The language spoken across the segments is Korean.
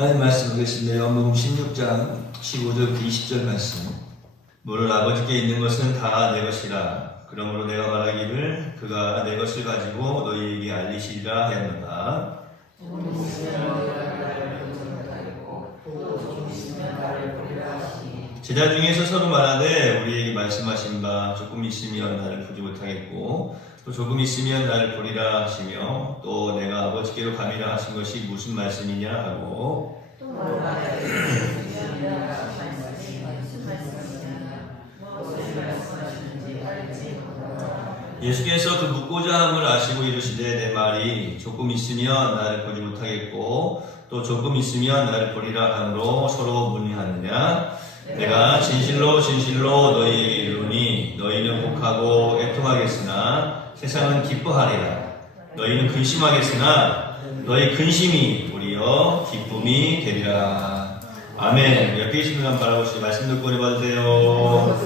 하나님 말씀 보겠습니다. 요한복음 16장 15절부터 20절 말씀. 무릇 아버지께 있는 것은 다 내 것이라. 그러므로 내가 말하기를 그가 내 것을 가지고 너희에게 알리시리라 하였노라. 제자 중에서 서로 말하되 우리에게 말씀하신 바 조금 있으면 나를 보지 못하겠고 또 조금 있으면 나를 보리라 하시며 또 내가 아버지께로 가리라 하신 것이 무슨 말씀이냐 하고 예수께서 그 묻고자 함을 아시고 이르시되 내 말이 조금 있으면 나를 보지 못하겠고 또 조금 있으면 나를 보리라 하므로 서로 문의하느냐. 내가 진실로 진실로 너희에게 이르노니 너희는 복하고 애통하겠으나 세상은 기뻐하리라. 너희는 근심하겠으나 너희 근심이 오히려 기쁨이 되리라. 아멘. 옆에 계신 분 한번 바라보시고 말씀 듣고 해봐주세요.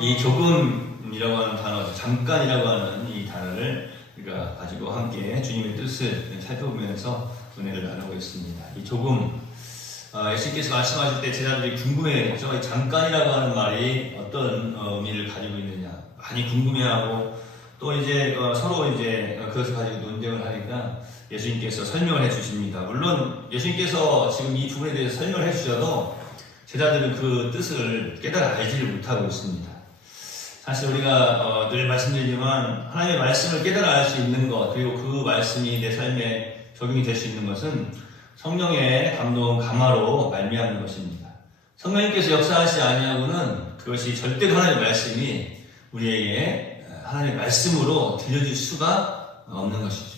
이 조금이라고 하는 단어, 잠깐이라고 하는 이 단어를 우리가 가지고 함께 주님의 뜻을 살펴보면서 은혜를 나누겠습니다. 이 조금, 예수님께서 말씀하실 때 제자들이 궁금해했죠. 잠깐이라고 하는 말이 어떤 의미를 가지고 있느냐 많이 궁금해하고 또 이제 서로 이제 그것을 가지고 논쟁을 하니까 예수님께서 설명을 해주십니다. 물론 예수님께서 지금 이 부분에 대해서 설명을 해주셔도 제자들은 그 뜻을 깨달아 알지를 못하고 있습니다. 사실 우리가 늘 말씀드리지만 하나님의 말씀을 깨달아 알 수 있는 것 그리고 그 말씀이 내 삶에 적용이 될 수 있는 것은 성령의 감동, 감화로 말미암는 것입니다. 성령님께서 역사하시지 아니하고는 그것이 절대로 하나님의 말씀이 우리에게 하나님의 말씀으로 들려줄 수가 없는 것이죠.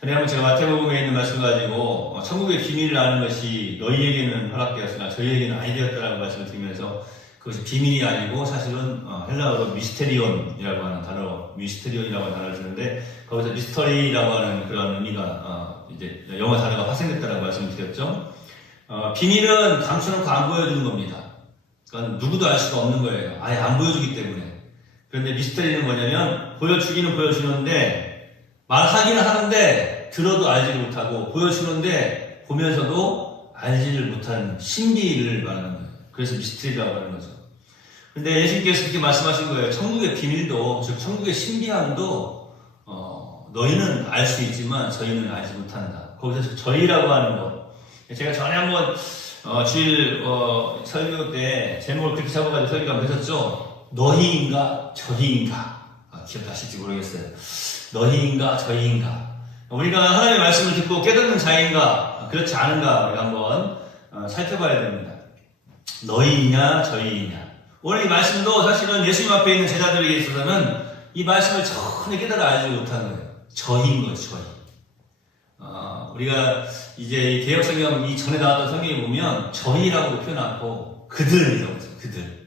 그러면 제가 마태복음에 있는 말씀을 가지고 천국의 비밀을 아는 것이 너희에게는 허락되었으나 저희에게는 아니 되었다라고 말씀을 드리면서 그것이 비밀이 아니고 사실은 헬라어로 미스테리온이라고 하는 단어, 미스테리온이라고 하는 단어를 쓰는데 거기서 미스터리라고 하는 그런 의미가 이제 영어 단어가 파생됐다라고 말씀을 드렸죠. 비밀은 감춰놓고 안 보여주는 겁니다. 그러니까 누구도 알 수가 없는 거예요. 아예 안 보여주기 때문에. 그런데 미스터리는 뭐냐면 보여주기는 보여주는데 말하기는 하는데 들어도 알지를 못하고 보여주는데 보면서도 알지를 못하는 신비를 말하는 거예요. 그래서 미스터리라고 하는 거죠. 근데 예수님께서 그렇게 말씀하신 거예요. 천국의 비밀도, 즉 천국의 신비함도 너희는 알 수 있지만 저희는 알지 못한다. 거기서 저희라고 하는 것. 제가 전에 한번 주일 설교 때 제목을 그렇게 잡아가지고 설교가 한번 했었죠. 너희인가 저희인가. 기억나실지 모르겠어요. 너희인가 저희인가. 우리가 하나님의 말씀을 듣고 깨닫는 자인가 그렇지 않은가 우리가 한번 살펴봐야 됩니다. 너희이냐 저희이냐. 오늘 이 말씀도 사실은 예수님 앞에 있는 제자들에게 있어서는 이 말씀을 전혀 깨달아 알지 못하는 거예요. 저희인 거죠, 저희. 우리가 이제 개혁 성경 이전에 나왔던 성경에 보면 저희라고 표현하고 그들이라고 했어요. 그들.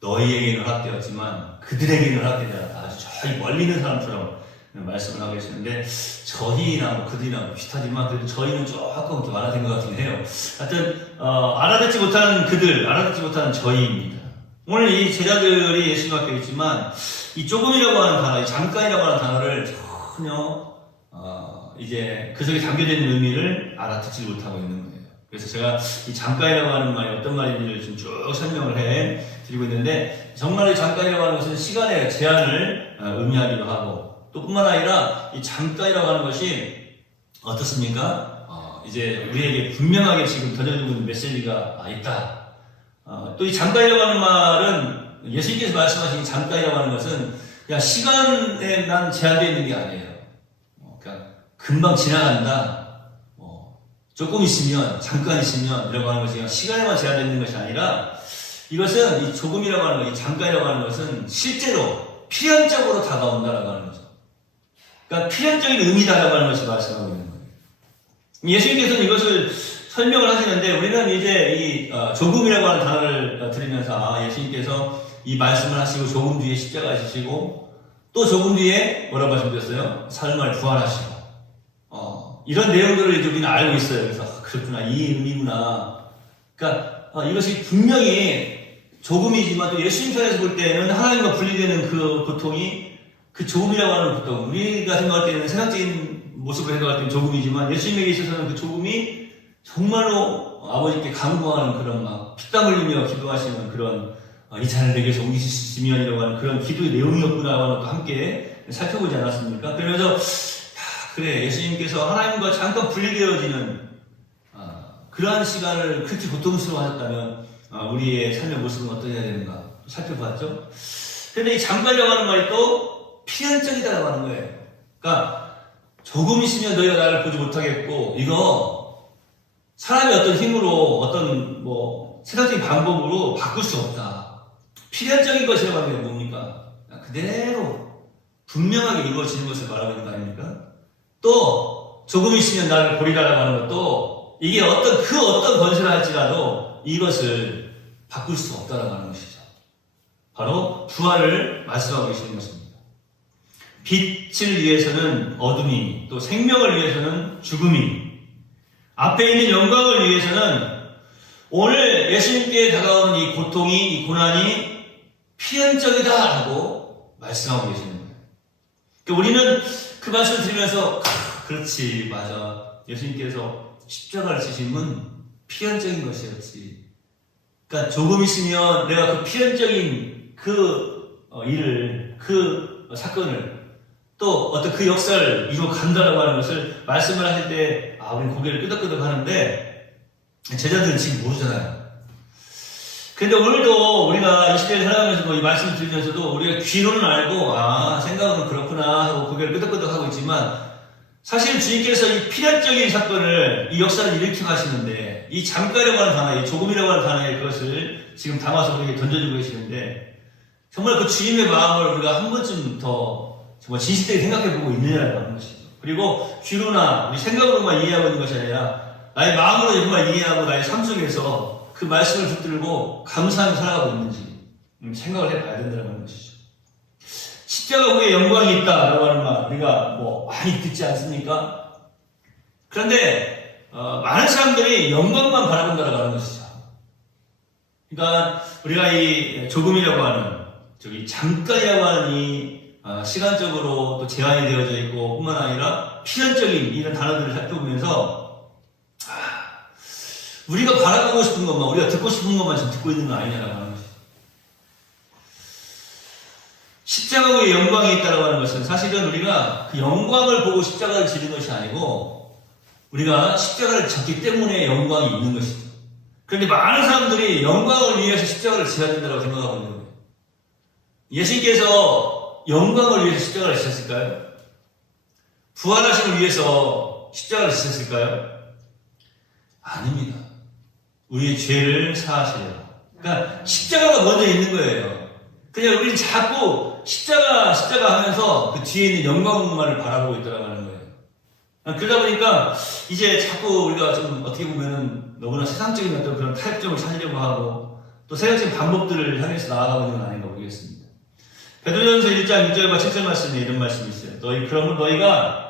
너희에게는 허락되었지만 그들에게는 허락되지 않았다. 아주 저희 멀리 있는 사람처럼 말씀을 하고 계시는데 저희랑 그들이랑 비슷하지만 그래도 저희는 조금 좀 알아듣는 것 같긴 해요. 하여튼 알아듣지 못하는 그들, 알아듣지 못하는 저희입니다. 오늘 이 제자들이 예수님 앞에 있지만 이 조금이라고 하는 단어, 이 잠깐이라고 하는 단어를 전혀 이제 그 속에 담겨져 있는 의미를 알아듣지 못하고 있는 거예요. 그래서 제가 이 잠깐이라고 하는 말이 어떤 말인지를 지금 쭉 설명을 해 드리고 있는데 정말 이 잠깐이라고 하는 것은 시간의 제한을 의미하기도 하고 또 뿐만 아니라 이 잠깐이라고 하는 것이 어떻습니까? 이제 우리에게 분명하게 지금 던져주고 있는 메시지가 있다. 또 이 잠깐이라고 하는 말은 예수님께서 말씀하신 잠깐이라고 하는 것은 그냥 시간에만 제한되어 있는 게 아니에요. 그냥 금방 지나간다. 조금 있으면, 잠깐 있으면 이라고 하는 것이 그냥 시간에만 제한되어 있는 것이 아니라 이것은 이 조금이라고 하는 것, 이 잠깐이라고 하는 것은 실제로 필연적으로 다가온다라고 하는 거죠. 그러니까 필연적인 의미다라고 하는 것을 말씀하고 있는 거예요. 예수님께서는 이것을 설명을 하시는데 우리는 이제 이 조금이라고 하는 단어를 들으면서 예수님께서 이 말씀을 하시고 조금 뒤에 십자가 지시고 또 조금 뒤에 뭐라고 말씀드렸어요? 삶을 부활하시고 이런 내용들을 우리는 알고 있어요. 그래서 그렇구나 이 의미구나. 그러니까 이것이 분명히 조금이지만 또 예수님 편에서 볼 때는 하나님과 분리되는 그 고통이 그 조금이라고 하는 고통 우리가 생각할 때는 생각적인 모습을 해나갈 때 조금이지만 예수님에게 있어서는 그 조금이 정말로 아버지께 간구하는 그런 막 피땀 흘리며 기도하시는 그런 이 잔을 내게 해서 옮기시면이라고 하는 그런 기도의 내용이었구나 하는 것도 함께 살펴보지 않았습니까? 그러면서 그래, 예수님께서 하나님과 잠깐 분리되어지는 그러한 시간을 그렇게 고통스러워하셨다면 우리의 삶의 모습은 어떠해야 되는가 살펴봤죠. 그런데 이 잠깐이라고 하는 말이 또 필연적이다라고 하는 거예요. 그러니까 조금 있으면 너희가 나를 보지 못하겠고, 이거 사람의 어떤 힘으로 어떤 세상적인 방법으로 바꿀 수 없다. 필연적인 것이라고 하는 게 뭡니까? 그대로 분명하게 이루어지는 것을 말하고 있는 거 아닙니까? 또 조금 있으면 나를 보리라라고 하는 것도 이게 어떤 건설을 할지라도 이것을 바꿀 수 없다라고 하는 것이죠. 바로 부활을 말씀하고 계시는 것입니다. 빛을 위해서는 어둠이, 또 생명을 위해서는 죽음이, 앞에 있는 영광을 위해서는 오늘 예수님께 다가오는 이 고통이, 이 고난이 필연적이다라고 말씀하고 계시는 거예요. 그러니까 우리는 그 말씀을 들으면서 그렇지, 맞아. 예수님께서 십자가를 지심은 필연적인 것이었지. 그러니까 조금 있으면 내가 그 필연적인 그 일을, 그 사건을, 또 어떤 그 역사를 이루어 간다라고 하는 것을 말씀을 하실 때 우리는 고개를 끄덕끄덕 하는데 제자들은 지금 모르잖아요. 그런데 오늘도 우리가 이 시대를 살아가면서 이 말씀을 들으면서도 우리가 귀로는 알고 생각은 그렇구나 하고 고개를 끄덕끄덕 하고 있지만, 사실 주님께서 이 필연적인 사건을, 이 역사를 일으켜 가시는데 이 잠깐이라고 하는 단어에, 조금이라고 하는 단어에 그것을 지금 담아서 우리에게 던져주고 계시는데, 정말 그 주님의 마음을 우리가 한 번쯤 더 정말 진실되게 생각해보고 있느냐라고 하는 것이죠. 그리고 귀로나 우리 생각으로만 이해하고 있는 것이 아니라 나의 마음으로 정말 이해하고 나의 삶 속에서 그 말씀을 붙들고 감사하며 살아가고 있는지 생각을 해봐야 된다는 것이죠. 십자가 후에 영광이 있다라고 하는 말 우리가 많이 듣지 않습니까? 그런데 많은 사람들이 영광만 바라본다라고 하는 것이죠. 그러니까 우리가 이 조금이라고 하는, 잠깐이라고 하는 이 시간적으로 또 제한이 되어져 있고 뿐만 아니라 필연적인 이런 단어들을 살펴보면서 우리가 바라보고 싶은 것만, 우리가 듣고 싶은 것만 지금 듣고 있는 거 아니냐라고 하는 것이죠. 십자가 후에 영광이 있다라고 하는 것은 사실은 우리가 그 영광을 보고 십자가를 지는 것이 아니고 우리가 십자가를 졌기 때문에 영광이 있는 것이죠. 그런데 많은 사람들이 영광을 위해서 십자가를 지어야 된다고 생각하고 있는 거예요. 예수님께서 영광을 위해서 십자가를 지셨을까요? 부활하심을 위해서 십자가를 지셨을까요? 아닙니다. 우리의 죄를 사하시려고. 그러니까 십자가가 먼저 있는 거예요. 그냥 우리는 자꾸 십자가 하면서 그 뒤에 있는 영광만을 바라보고 있더라고 하는 거예요. 그러다 보니까 이제 자꾸 우리가 좀 어떻게 보면은 너무나 세상적인 어떤 그런 타협점을 찾으려고 하고 또 세상적인 방법들을 향해서 나아가고 있는 건 아닌가 모르겠습니다. 베드로전서 1장 6절과 7절 말씀에 이런 말씀이 있어요. 그러므로 너희가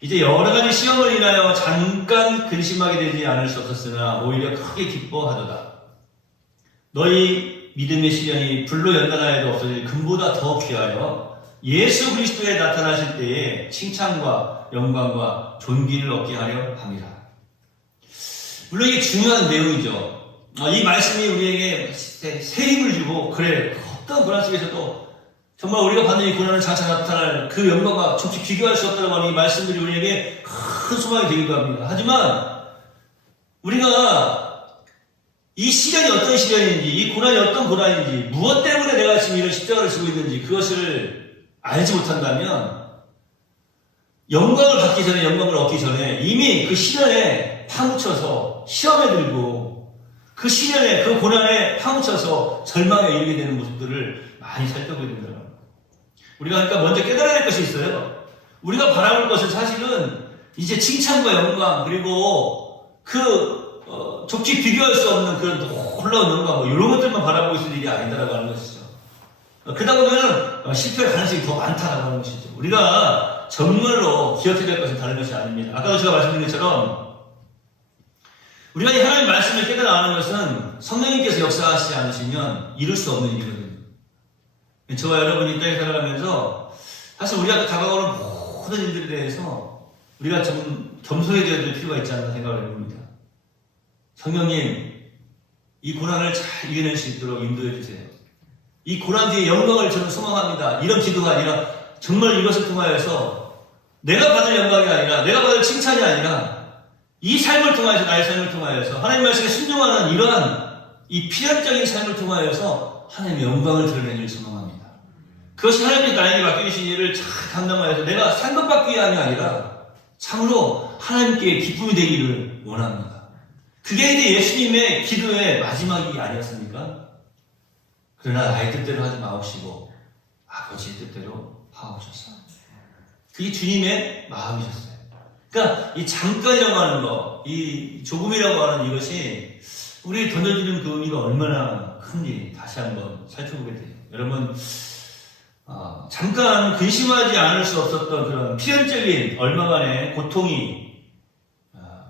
이제 여러 가지 시험을 인하여 잠깐 근심하게 되지 않을 수 없었으나 오히려 크게 기뻐하도다. 너희 믿음의 시련이 불로 연단하여도 없어질 금보다 더 귀하여 예수 그리스도에 나타나실 때에 칭찬과 영광과 존귀를 얻게 하려 함이라. 물론 이게 중요한 내용이죠. 이 말씀이 우리에게 새 힘을 주고, 그래, 어떤 고난 속에서도 정말 우리가 받는 이 고난을 장차 나타날 그 영광과 정치 비교할 수 없다고 하는 이 말씀들이 우리에게 큰 소망이 되기도 합니다. 하지만 우리가 이 시련이 어떤 시련인지, 이 고난이 어떤 고난인지, 무엇 때문에 내가 지금 이런 십자가를 지고 있는지 그것을 알지 못한다면 영광을 받기 전에, 영광을 얻기 전에 이미 그 시련에 파묻혀서 시험에 들고 그 시련에, 그 고난에 파묻혀서 절망에 이르게 되는 모습들을 많이 살펴보게 된다. 우리가 그러니까 먼저 깨달아야 할 것이 있어요. 우리가 바라볼 것은 사실은 이제 칭찬과 영광, 그리고 족지 비교할 수 없는 그런 놀라운 영광, 이런 것들만 바라보고 있을 일이 아니다라고 하는 것이죠. 그러다 보면 실패할 가능성이 더 많다라고 하는 것이죠. 우리가 정말로 기억해야 될 것은 다른 것이 아닙니다. 아까도 제가 말씀드린 것처럼 우리가 이 하나님의 말씀을 깨달아가는 것은 성령님께서 역사하시지 않으시면 이룰 수 없는 일이거든요. 저와 여러분이 이 땅에 살아가면서 사실 우리가 다가오는 모든 일들에 대해서 우리가 좀 겸손해져야 될 필요가 있지 않나 생각을 해봅니다. 성령님, 이 고난을 잘 이겨낼 수 있도록 인도해 주세요. 이 고난 뒤에 영광을 저는 소망합니다. 이런 기도가 아니라 정말 이것을 통하여서 내가 받을 영광이 아니라 내가 받을 칭찬이 아니라 이 삶을 통하여서 나의 삶을 통하여서 하나님 말씀에 순종하는 이러한 이 필연적인 삶을 통하여서 하나님의 영광을 드러내기를 소망합니다. 그것이 하나님께서 나에게 맡겨주신 일을 잘 감당하여서 내가 상급받기 위함이 아니라 참으로 하나님께 기쁨이 되기를 원합니다. 그게 이제 예수님의 기도의 마지막이 아니었습니까? 그러나 나의 뜻대로 하지 마옵시고 아버지의 뜻대로 하옵소서. 그게 주님의 마음이셨어요. 그러니까 이 잠깐이라고 하는 거, 이 조금이라고 하는 이것이 우리 던져지는 그 의미가 얼마나 큰지 다시 한번 살펴보게 돼요. 여러분, 잠깐 근심하지 않을 수 없었던 그런 필연적인 얼마간의 고통이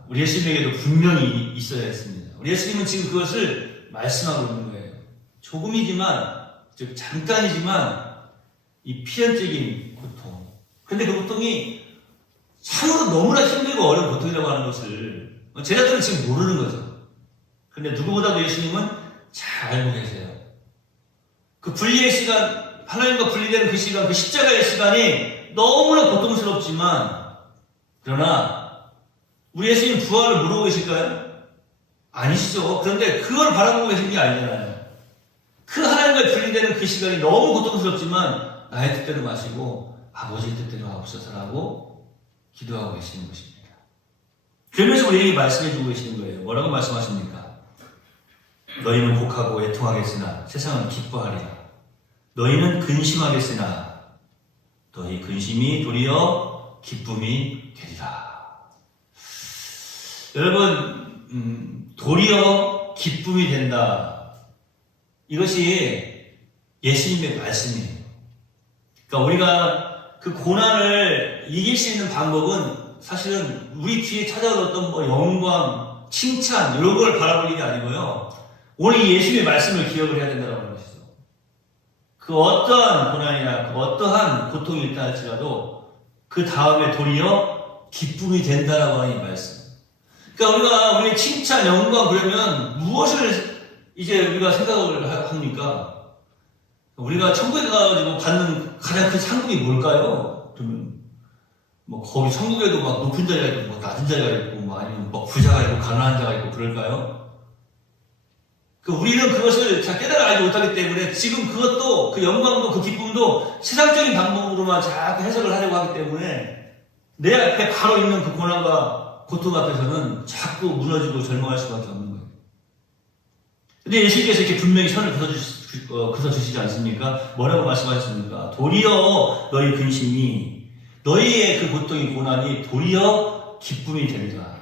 우리 예수님에게도 분명히 있어야 했습니다. 우리 예수님은 지금 그것을 말씀하고 있는 거예요. 조금이지만, 즉 잠깐이지만 이 필연적인 고통. 근데 그 고통이 참으로 너무나 힘들고 어려운 고통이라고 하는 것을 제자들은 지금 모르는 거죠. 근데 누구보다도 예수님은 잘 알고 계세요. 그 분리의 시간, 하나님과 분리되는 그 시간, 그 십자가의 시간이 너무나 고통스럽지만, 그러나 우리 예수님 부활을 모르고 계실까요? 아니시죠. 그런데 그걸 바라보고 계신 게 아니잖아요. 그 하나님과 분리되는 그 시간이 너무 고통스럽지만 나의 뜻대로 마시고 아버지의 뜻대로 하옵소서라고 기도하고 계시는 것입니다. 그러면서 우리에게 말씀해 주고 계시는 거예요. 뭐라고 말씀하십니까? 너희는 곡하고 애통하겠으나 세상은 기뻐하리라. 너희는 근심하겠으나 너희 근심이 도리어 기쁨이 되리라. 여러분, 도리어 기쁨이 된다. 이것이 예수님의 말씀이에요. 그러니까 우리가 그 고난을 이길 수 있는 방법은 사실은 우리 뒤에 찾아온 어떤 영광, 칭찬 이런 걸 바라볼 일이 아니고요. 오늘 이 예수님의 말씀을 기억을 해야 된다고 하는 것이죠. 그 어떠한 고난이나 그 어떠한 고통이 있다 할지라도 그 다음에 도리어 기쁨이 된다라고 하는 이 말씀. 그러니까 우리의 칭찬, 영광 그러면 무엇을 이제 우리가 생각을 합니까? 우리가 천국에 가가지고 받는 가장 큰 상급이 뭘까요? 그러면 거기 천국에도 막 높은 자리가 있고 막 낮은 자리가 있고 아니면 막 부자가 있고 가난한 자가 있고 그럴까요? 우리는 그것을 잘 깨달아 알지 못하기 때문에 지금 그것도 그 영광도 그 기쁨도 세상적인 방법으로만 자꾸 해석을 하려고 하기 때문에 내 앞에 바로 있는 그 고난과 고통 앞에서는 자꾸 무너지고 절망할 수밖에 없는 거예요. 근데 예수님께서 이렇게 분명히 선을 그어주시지 않습니까? 뭐라고 말씀하셨습니까? 도리어 너희 근심이, 너희의 그 고통이 고난이 도리어 기쁨이 되리라.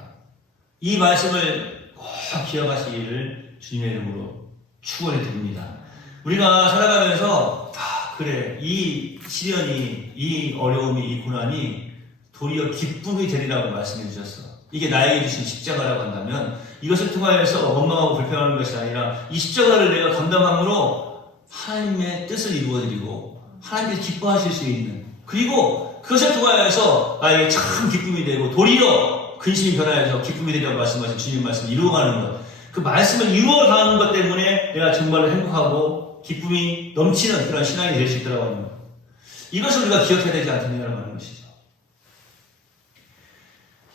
이 말씀을 꼭 기억하시기를 주님의 이름으로 축원해 드립니다. 우리가 살아가면서 그래, 이 시련이, 이 어려움이, 이 고난이 도리어 기쁨이 되리라고 말씀해 주셨어. 이게 나에게 주신 십자가라고 한다면 이것을 통하여서 원망하고 불평하는 것이 아니라 이 십자가를 내가 감당함으로 하나님의 뜻을 이루어드리고 하나님께서 기뻐하실 수 있는, 그리고 그것을 통하여서 나에게 참 기쁨이 되고 도리어 근심이 변하여서 기쁨이 되리라고 말씀하신 주님 말씀을 이루어가는 것, 그 말씀을 이루어가는 것 때문에 내가 정말로 행복하고 기쁨이 넘치는 그런 신앙이 될 수 있다고 하는 것, 이것을 우리가 기억해야 되지 않겠느냐고 하는 것이죠.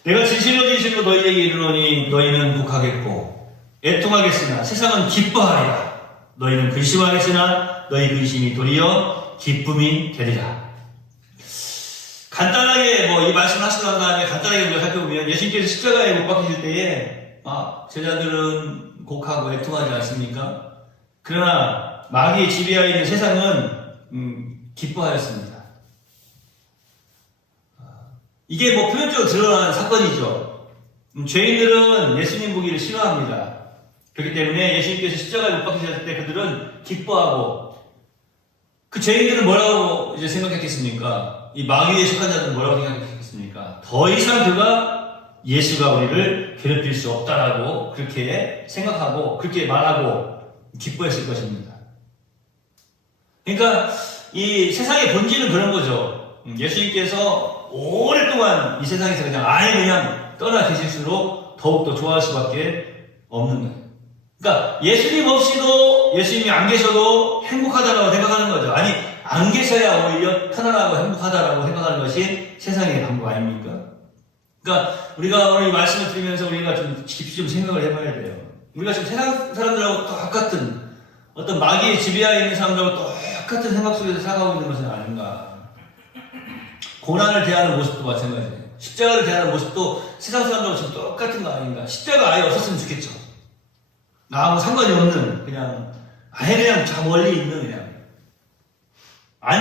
내가 진실로 너희에게 이르노니 너희는 곡하겠고 애통하겠으나 세상은 기뻐하리라. 너희는 근심하겠으나 너희 근심이 도리어 기쁨이 되리라. 간단하게 이 말씀을 하시고 난 다음에 간단하게 우리가 살펴보면 예수님께서 십자가에 못 박히실 때에 제자들은 곡하고 애통하지 않습니까? 그러나 마귀의 지배하에 있는 세상은 기뻐하였습니다. 이게 표면적으로 드러난 사건이죠. 죄인들은 예수님 보기를 싫어합니다. 그렇기 때문에 예수님께서 십자가에 못 박히셨을 때 그들은 기뻐하고, 그 죄인들은 뭐라고 이제 생각했겠습니까? 이 마귀에 속한 자들은 뭐라고 생각했겠습니까? 더 이상 그가 예수가 우리를 괴롭힐 수 없다라고 그렇게 생각하고 그렇게 말하고 기뻐했을 것입니다. 그러니까 이 세상의 본질은 그런 거죠. 예수님께서 오랫동안 이 세상에서 그냥 아예 그냥 떠나 계실수록 더욱더 좋아할 수밖에 없는 거예요. 그러니까 예수님 없이도, 예수님이 안 계셔도 행복하다라고 생각하는 거죠. 아니, 안 계셔야 오히려 편안하고 행복하다라고 생각하는 것이 세상의 방법 아닙니까? 그러니까 우리가 오늘 이 말씀을 들으면서 우리가 좀 깊이 좀 생각을 해봐야 돼요. 우리가 지금 세상 사람들하고 똑같은, 어떤 마귀의 지배하에 있는 사람들하고 똑같은 생각 속에서 살아가고 있는 것은 아닌가. 고난을 대하는 모습도 마찬가지예요. 십자가를 대하는 모습도 세상 사람들하고 지금 똑같은 거 아닌가. 십자가 아예 없었으면 좋겠죠. 나하고 상관이 없는, 그냥 아예 그냥 저 멀리 있는, 그냥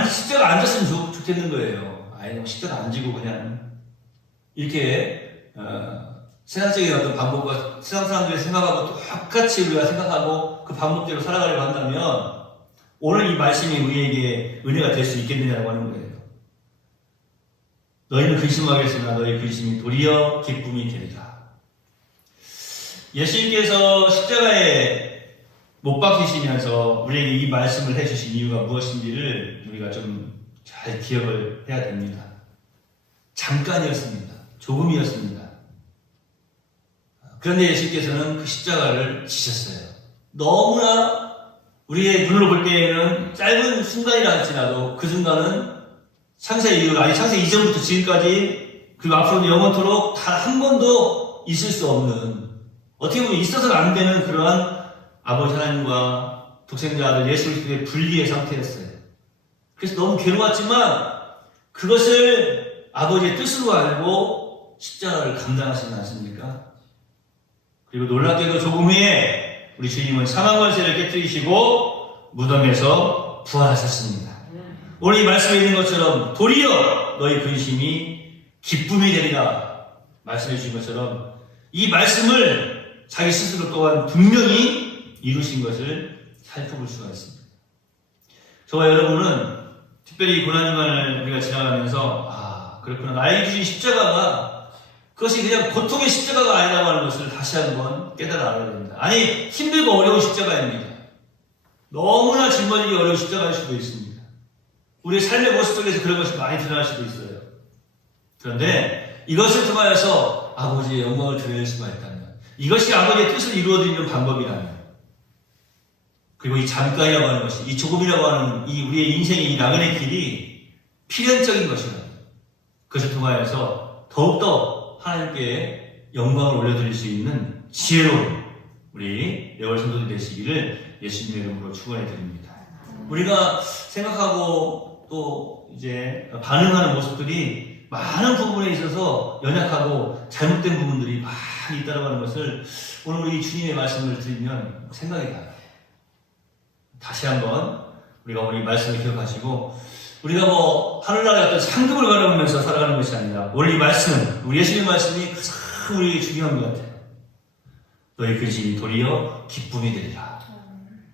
십자가 앉았으면 좋겠는 거예요. 아예 십자가 안 지고 그냥 이렇게 세상적인 어떤 방법과 세상 사람들이 생각하고 똑같이 우리가 생각하고 그 방법대로 살아가려고 한다면 오늘 이 말씀이 우리에게 은혜가 될 수 있겠느냐고 하는 거예요. 너희는 근심하겠으나 너희 근심이 도리어 기쁨이 되리라. 예수님께서 십자가에 못 박히시면서 우리에게 이 말씀을 해주신 이유가 무엇인지를 우리가 좀 잘 기억을 해야 됩니다. 잠깐이었습니다. 조금이었습니다. 그런데 예수님께서는 그 십자가를 지셨어요. 너무나 우리의 눈으로 볼 때에는 짧은 순간이라 할지라도 그 순간은 창세 이후로, 아니 창세 이전부터 지금까지 그리고 앞으로도 영원토록 단 한 번도 있을 수 없는, 어떻게 보면 있어서는 안 되는 그러한 아버지 하나님과 독생자 아들 예수 그리스도의 분리의 상태였어요. 그래서 너무 괴로웠지만 그것을 아버지의 뜻으로 알고 십자가를 감당하시지 않습니까? 그리고 놀랍게도 조금 후에 우리 주님은 사망 권세를 깨뜨리시고 무덤에서 부활하셨습니다. 오늘 이 말씀에 있는 것처럼 도리어 너희 근심이 기쁨이 되리라 말씀해 주신 것처럼 이 말씀을 자기 스스로 또한 분명히 이루신 것을 살펴볼 수가 있습니다. 저와 여러분은 특별히 고난주간을 우리가 지나가면서 그렇구나, 나에게 주신 십자가가 그것이 그냥 고통의 십자가가 아니라고 하는 것을 다시 한번 깨달아 알아야 됩니다. 아니, 힘들고 어려운 십자가입니다. 너무나 짊어지기 어려운 십자가일 수도 있습니다. 우리의 삶의 모습 속에서 그런 것이 많이 드러날 수도 있어요. 그런데 이것을 통하여서 아버지의 영광을 드러낼 수가 있다면, 이것이 아버지의 뜻을 이루어드리는 방법이라면, 그리고 이 잠깐이라고 하는 것이, 이 조금이라고 하는 이 우리의 인생의 이 나그네 길이 필연적인 것이라면, 그것을 통하여서 더욱더 하나님께 영광을 올려드릴 수 있는 지혜로운 우리 레월 성도들 되시기를 예수님의 이름으로 축원해 드립니다. 우리가 생각하고 또 이제 반응하는 모습들이 많은 부분에 있어서 연약하고 잘못된 부분들이 많이 있다고 하는 것을 오늘 우리 주님의 말씀을 들으면 생각이 나요. 다시 한번 우리가 오늘 이 말씀을 기억하시고, 우리가 하늘나라의 어떤 상급을 바라보면서 살아가는 것이 아니라 오늘 이 말씀, 우리 예수님의 말씀이 가장 우리에게 중요한 것 같아요. 너희 근심이 도리어 기쁨이 되리라.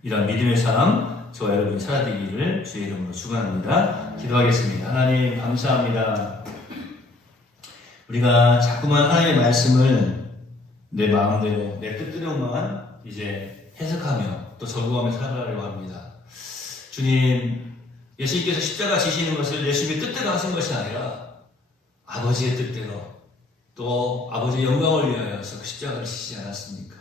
이런 믿음의 삶 저와 여러분이 살아되기를 주의 이름으로 축원합니다. 기도하겠습니다. 하나님 감사합니다. 우리가 자꾸만 하나님의 말씀을 내 마음대로 내 뜻대로만 이제 해석하며 또 적용하며 살아가려고 합니다. 주님, 예수님께서 십자가 지시는 것을 예수님의 뜻대로 하신 것이 아니라 아버지의 뜻대로, 또 아버지의 영광을 위하여서 그 십자가를 지시지 않았습니까?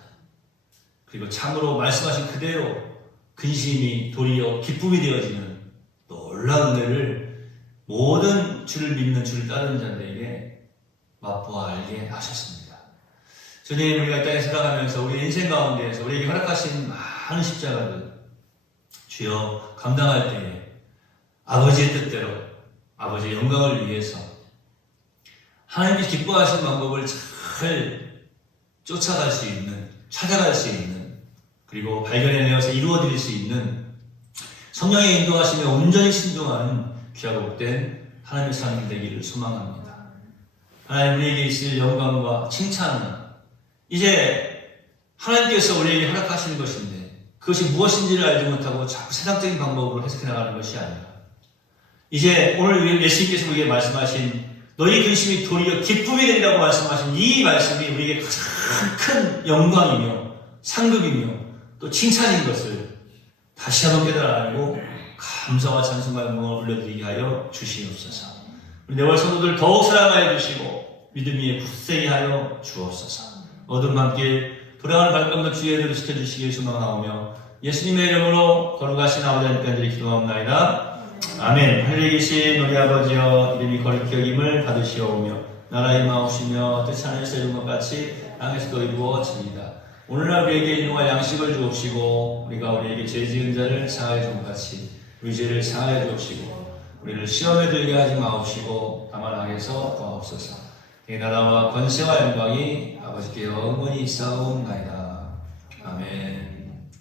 그리고 참으로 말씀하신 그대로 근심이 도리어 기쁨이 되어지는 놀라운 은혜를 모든 주를 믿는 주를 따르는 자들에게 맛보아 알게 하셨습니다. 주님, 우리가 이 땅에 살아가면서 우리 인생 가운데에서 우리에게 허락하신 많은 십자가들 주여 감당할 때에 아버지의 뜻대로 아버지의 영광을 위해서 하나님께 기뻐하시는 방법을 잘 쫓아갈 수 있는, 찾아갈 수 있는, 그리고 발견해내어서 이루어드릴 수 있는 성령의 인도하심에 온전히 순종하는 귀하고 복된 하나님의 사람이 되기를 소망합니다. 하나님, 우리에게 있을 영광과 칭찬은 이제 하나님께서 우리에게 허락하시는 것인데 그것이 무엇인지를 알지 못하고 자꾸 세상적인 방법으로 해석해 나가는 것이 아니라 이제 오늘 예수님께서 우리에게 말씀하신 너희 근심이 도리어 기쁨이 되리라고 말씀하신 이 말씀이 우리에게 가장 큰 영광이며 상급이며 또 칭찬인 것을 다시 한번 깨달아 알고 감사와 찬송과 영광을 올려드리게 하여 주시옵소서. 우리 내월 성도들 더욱 사랑하여 주시고 믿음 위에 굳세게 하여 주옵소서. 어둠 함께 불안한 발걸음도 주의 이름을 지켜주시길 소망하오며 예수님의 이름으로 거룩하신 아버지 하나님께 기도하옵나이다. 아멘. 하늘에 계신 우리 아버지여, 이름이 거룩히 여김을 받으시오며 나라의 마옵시며 뜻 하늘에서 이룬 것 같이 땅에서도 이루어지이다. 오늘날 우리에게 일용할 양식을 주옵시고 우리가 우리에게 죄 지은 자를 사하여 준 것 같이 우리 죄를 사하여 주옵시고 우리를 시험에 들게 하지 마옵시고 다만 악에서 구하옵소서. 이 나라와 권세와 영광이 아버지께 영원히 있사옵나이다. 아멘.